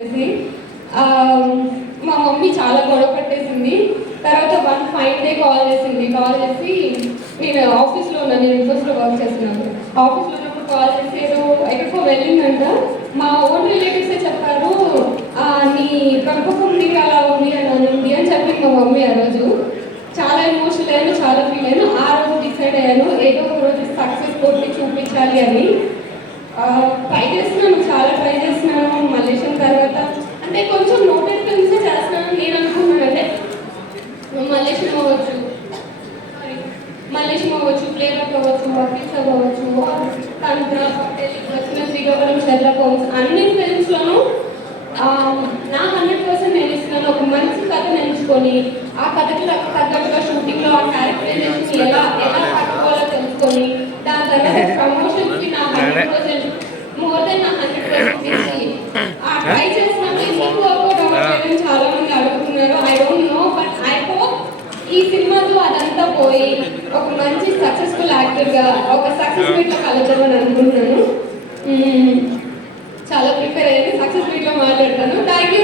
చేసి మా మమ్మీ చాలా గొడవ పెట్టేసింది. తర్వాత వన్ ఫైన్ డే కాల్ చేసి నేను ఆఫీస్లో ఉన్నాను, నేను ఇన్ఫోస్లో వర్క్ చేస్తున్నాను. ఆఫీస్లో ఉన్నప్పుడు కాల్ చేసి ఏదో ఎక్కడికో వెళ్ళిందంట. మా ఓన్ రిలేటివ్సే చెప్పారు, నీ కనుపకం నీకు అలా ఉంది అని చెప్పింది మా మమ్మీ. ఆ రోజు చాలా ఎమోషనల్ అయ్యాను, చాలా ఫీల్ అయ్యాను. ఆ రోజు డిసైడ్ అయ్యాను ఏదో ఒక రోజు సక్సెస్ కొట్టి చూపించాలి అని. చాలా ట్రై చేస్తున్నాను. మలేషియన్ తర్వాత అంటే కొంచెం నోటెడ్ ఫిల్మ్సే చేస్తున్నాను నేను అనుకున్నాను. అంటే మలేషియన్ అవ్వచ్చు, ప్లేబ్యాక్ అవ్వచ్చు, వకీల్స్ అవ్వచ్చు, తంత్ర, పటేల్, వచ్చిన శ్రీకాకుళం, షెర్లాక్ హోమ్స్ అన్ని ఫిల్మ్స్లోనూ నా 100% నేను ఇస్తున్నాను. ఒక మంచి కథను ఎంచుకొని ఆ కథకి తగ్గట్టుగా షూటింగ్లో ఆ క్యారెక్టరైజేషన్ ఎలా పట్టుకోవాలో తెలుసుకొని దాని తర్వాత ప్రమోషన్స్కి నా 100% మోర్ దెన్ నా 100% ఇచ్చి ట్రై చేస్తున్నాను. ఎందుకు వర్కౌట్ అవ్వట్లేదని చాలా మంది అడుగుతున్నారు. I don't know, but I hope ఈ సినిమాతో అదంతా పోయి ఒక మంచి సక్సెస్ఫుల్ యాక్టర్గా ఒక సక్సెస్ మీట్లో కలుద్దామని అనుకుంటున్నాను. చాలా ప్రిపేర్ అయ్యింది, సక్సెస్ మీట్లో మాట్లాడతాను. Thank you.